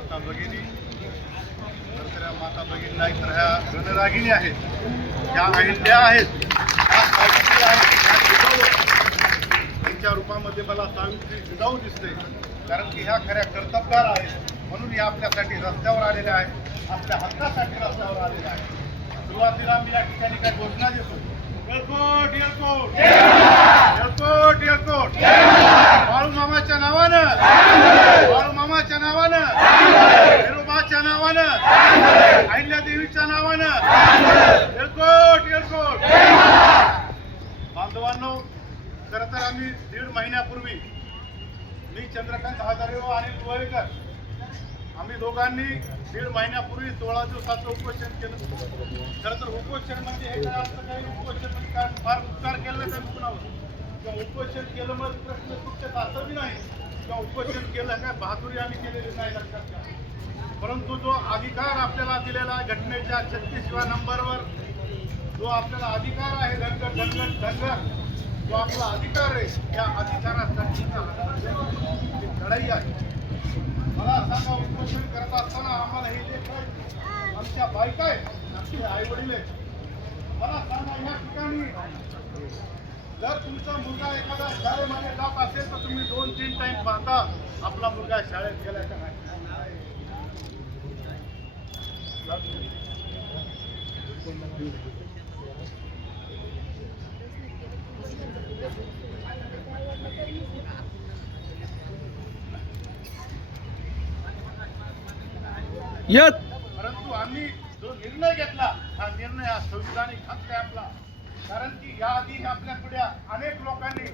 माता भगिनी. तर त्या माता भगिनी नाही तर ह्या गणरागिणी आहेत. ह्या अहिल्या आहेत. त्यांच्या रूपामध्ये मला सावित्री जिजाऊ दिसते कारण की ह्या खऱ्या कर्तबगार आहेत. म्हणून या आपल्यासाठी रस्त्यावर आलेल्या आहेत. आपल्या हक्कासाठी रस्त्यावर आलेल्या आहेत. सुरुवातीला मी या ठिकाणी काही घोषणा देतो. एअरपोर्ट एअरपोर्ट एअरपोर्ट एअरपोर्ट बांधवांनो खरं तर आम्ही दीड महिन्यापूर्वी मी चंद्रकांत हजारे व अनिल गोळेकर आम्ही दोघांनी दीड महिन्यापूर्वी सोळा दिवसाचं उपोषण केलं. खरं तर उपोषण म्हणजे हे काय असतं काही? उपोषण म्हणजे काय? फार उपकार केलं नाही कुणावर? किंवा उपोषण केलं मग प्रश्न सुटत असं बी नाही. किंवा उपोषण केलं काय? बहादुरी आम्ही केलेली नाही लक्षात घ्या परंतु जो अधिकार आपल्याला दिलेला आहे घटनेच्या छत्तीसव्या नंबरवर जो आपल्याला अधिकार आहे धनगर धनगर धनगर जो आपला अधिकार आहे त्या अधिकारासाठी लढाई आहे. मला सांगा उपोषण करत असताना आम्हाला हे जे आमच्या बायका आहेत आमचे आई वडील आहेत मला सांगा या ठिकाणी जर तुमचा मुलगा एखादा शाळेमध्ये जात असेल तर तुम्ही दोन तीन टाइम पाहता आपला मुलगा शाळेत गेला का नाही? येत परंतु आम्ही जो निर्णय घेतला हा निर्णय हा संविधानिक हक्क आहे आपला. कारण की याआधी आपल्या आपल्याकडे अनेक लोकांनी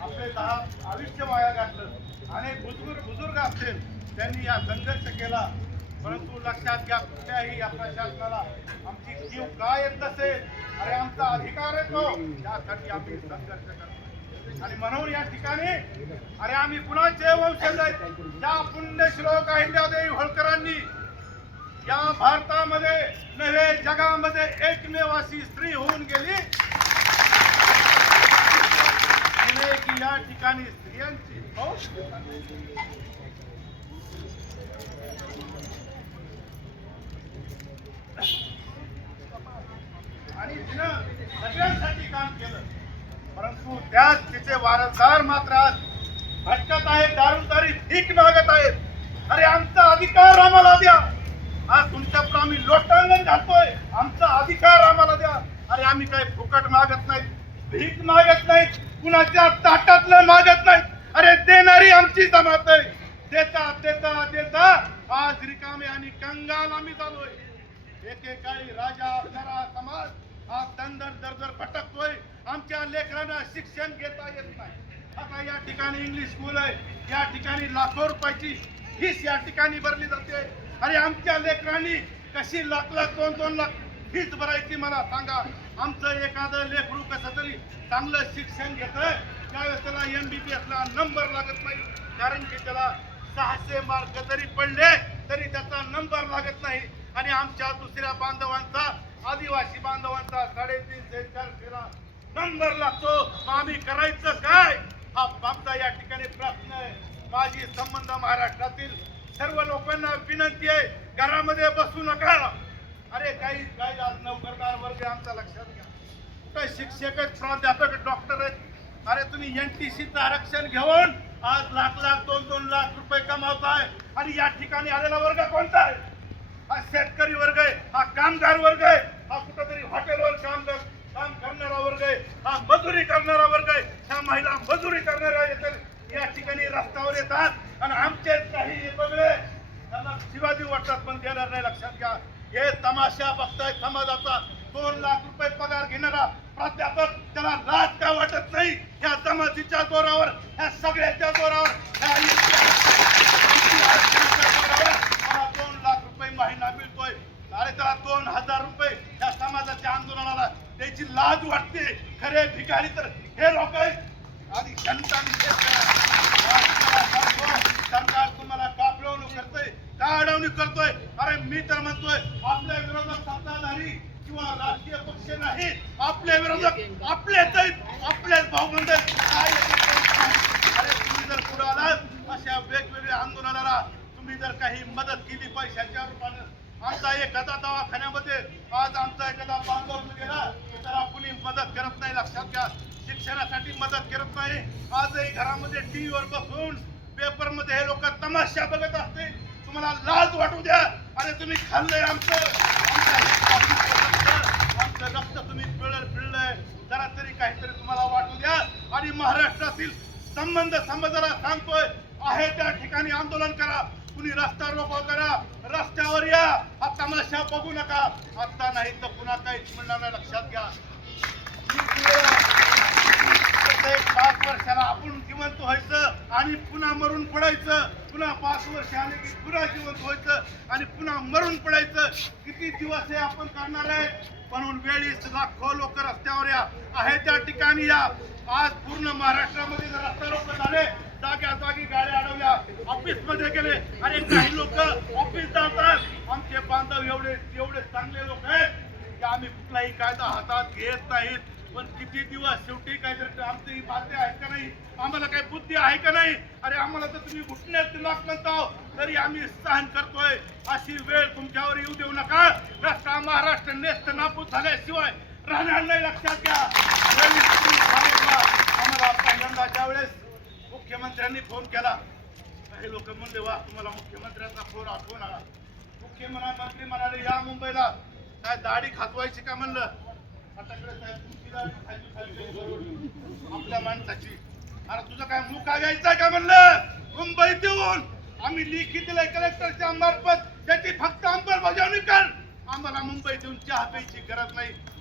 आपले दहा आयुष्य वाया घातलं. अनेक बुजुर्ग बुजुर्ग असतील त्यांनी या संघर्ष केला. परंतु लक्षात घ्या कुठल्याही या प्रशासनाला आमची जीव काय येत नसेल? अरे आमचा अधिकार आहे तो. त्यासाठी आम्ही संघर्ष करतो आणि म्हणून या ठिकाणी अरे आम्ही कुणाचे वंशज आहेत. पुण्य पुण्यश्लोक अहिल्यादेवी होळकरांनी या भारतामध्ये नव्हे जगामध्ये एकमेवासी स्त्री होऊन गेली. की या ठिकाणी स्त्रियांची आणि तिनं सगळ्यांसाठी काम केलं. त्याच तिचे वारसदार मात्र आज भटकत आहेत दारुदारी भीक मागत आहेत. अरे आमचा अधिकार आम्हाला द्या. आज तुमच्यापुढे आम्ही लोटांगण घालतोय. आमचा अधिकार आम्हाला द्या. अरे आम्ही काही फुकट मागत नाही भीक मागत नाहीत कुणाच्या ताटातलं मागत नाहीत. अरे देणारी आमची जमात आहे. देता देता देता. आज रिकामे आणि कंगाल आम्ही झालोय एकेकाळी राजा समाज हा दंदर दरदर भटकतोय. आमच्या लेकरांना शिक्षण घेता येत नाही. आता या ठिकाणी इंग्लिश स्कूल आहे. या ठिकाणी लाखो रुपयाची फीस या ठिकाणी भरली जाते. अरे आमच्या लेकरांनी कशी लाख लाख दोन दोन लाख फीस भरायची मला सांगा. आमचं एखादं लेकरू कसं तरी चांगलं शिक्षण घेतंय. त्यावेळेस त्याला एम बी बी एसला नंबर लागत नाही. कारण की त्याला सहाशे मार्क जरी पडले तरी त्याचा नंबर लागत नाही. आणि आमच्या दुसऱ्या बांधवांचा आदिवासी बांधवांचा साडेतीनशे चारशेला नंबर लागतो. आम्ही करायचं काय? हा आमचा या ठिकाणी प्रश्न आहे. माझी संबंध महाराष्ट्रातील सर्व लोकांना विनंती आहे. घरामध्ये बसू नका. अरे काही काही आज नोकरदार वर्ग आमचा लक्षात घ्या. कुठे शिक्षक आहेत प्राध्यापक डॉक्टर आहेत. अरे तुम्ही एनटीसीचं आरक्षण घेऊन आज लाख लाख दोन दोन लाख रुपये कमावताय. आणि या ठिकाणी आलेला वर्ग कोणता आहे? हा शेतकरी वर्ग आहे हा कामगार वर्ग आहे हा कुठंतरी हॉटेलवर काम काम करणारा वर्ग आहे हा मजुरी करणारा वर्ग आहे ह्या महिला मजुरी करणाऱ्या येतात या येतात. आणि आमचे काही बगळे त्यांना शिवाजी वाटतात पण देणार नाही लक्षात घ्या. हे तमाशा बघताय समाजाचा. दोन लाख रुपये पगार घेणारा प्राध्यापक त्याला लाज का वाटत नाही? ह्या समाजीच्या जोरावर ह्या सगळ्याच्या जोरावर ह्या जोरावर मला दोन लाख रुपये महिना मिळतोय. अरे त्याला दोन हजार रुपये या समाजाच्या आंदोलनाला त्याची लाज वाटते. खरे भिकारी तर हे लोक आहेत आणि जनता आणि शेतकऱ्या. आज तुम्हाला सांगतो, सरकार तुम्हाला का पिळवणूक करतोय का अडवणूक करतोय अरे मी तर म्हणतोय आपल्या विरोधात सत्ताधारी किंवा राजकीय पक्ष नाही आपल्या विरोधात आपलेच आहेत आपलेच भाऊबंद आहेत. काय याच्यात काही नाही. अरे तुम्ही जर पुढे आलात अशा वेगवेगळ्या आंदोलनाला तुम्ही जर काही मदत केली पैशाच्या रूपानं आमचा एखादा दवाखान्यामध्ये आज आमचा एखादा बांधव गेला तर त्याला कुणी मदत करत नाही लक्षात घ्या शिक्षणासाठी मदत करत नाही. आजही घरामध्ये टी व्हीवर बसून पेपरमध्ये हे लोक तमाशा बघत असते तुम्हाला लाज वाटू द्या. आणि तुम्ही खाल्लंय आमचं. आमचं रक्त तुम्ही पिळलं पिळलंय. जरा तरी काहीतरी तुम्हाला वाटू द्या. आणि महाराष्ट्रातील संबंध समाजाला सांगतोय. आहे त्या ठिकाणी आंदोलन करा. कुणी रस्ता रोको करा. रस्त्यावर या. हा तमाशा बघू नका. आता नाही तर पुन्हा काहीच म्हणणार नाही. लक्षात घ्या. प्रत्येक पाच वर्षाला आपण जिवंत व्हायचं आणि पुन्हा मरून पडायचं. पुन्हा पाच वर्ष आले की पुन्हा जिवंत व्हायचं आणि पुन्हा मरून पडायचं. किती दिवस हे आपण करणार आहे? म्हणून वेळीच लाखो लोक रस्त्यावर या. आहे त्या ठिकाणी या. आज पूर्ण महाराष्ट्रामध्ये जर रस्ता रोक झाले जाग्या जागी गाड्या अडवल्या ऑफिसमध्ये गेले आणि काही लोक ऑफिस जातात. आमचे बांधव एवढे एवढे चांगले लोक आहेत की आम्ही कुठलाही कायदा हातात घेत नाहीत. पण किती दिवस? शेवटी काहीतरी आमची बाध्य आहे का नाही? आम्हाला काही बुद्धी आहे का नाही? अरे आम्हाला तर तुम्ही घुटण्यात लाख म्हणता तरी आम्ही सहन करतोय. अशी वेळ तुमच्यावर येऊ देऊ नका. रस्ता महाराष्ट्र नेस्त नापूस झाल्याशिवाय राहणार नाही लक्षात घ्या. आम्हाला पहिल्यांदाच्या वेळेस मुख्यमंत्र्यांनी फोन केला काही लोक म्हणले वा तुम्हाला मुख्यमंत्र्यांचा फोन आठवून आला. मुख्यमंत्री म्हणाले या मुंबईला काय दाढी खातवायची का? म्हणलं. आपल्या माणसाची. अरे तुझं काय मुख घ्यायचा का म्हणलं? मुंबईत येऊन आम्ही लिखी दिलंय कलेक्टरच्या मार्फत त्याची फक्त अंमलबजावणी कर. आम्हाला मुंबईत येऊन चहा प्यायची गरज नाही.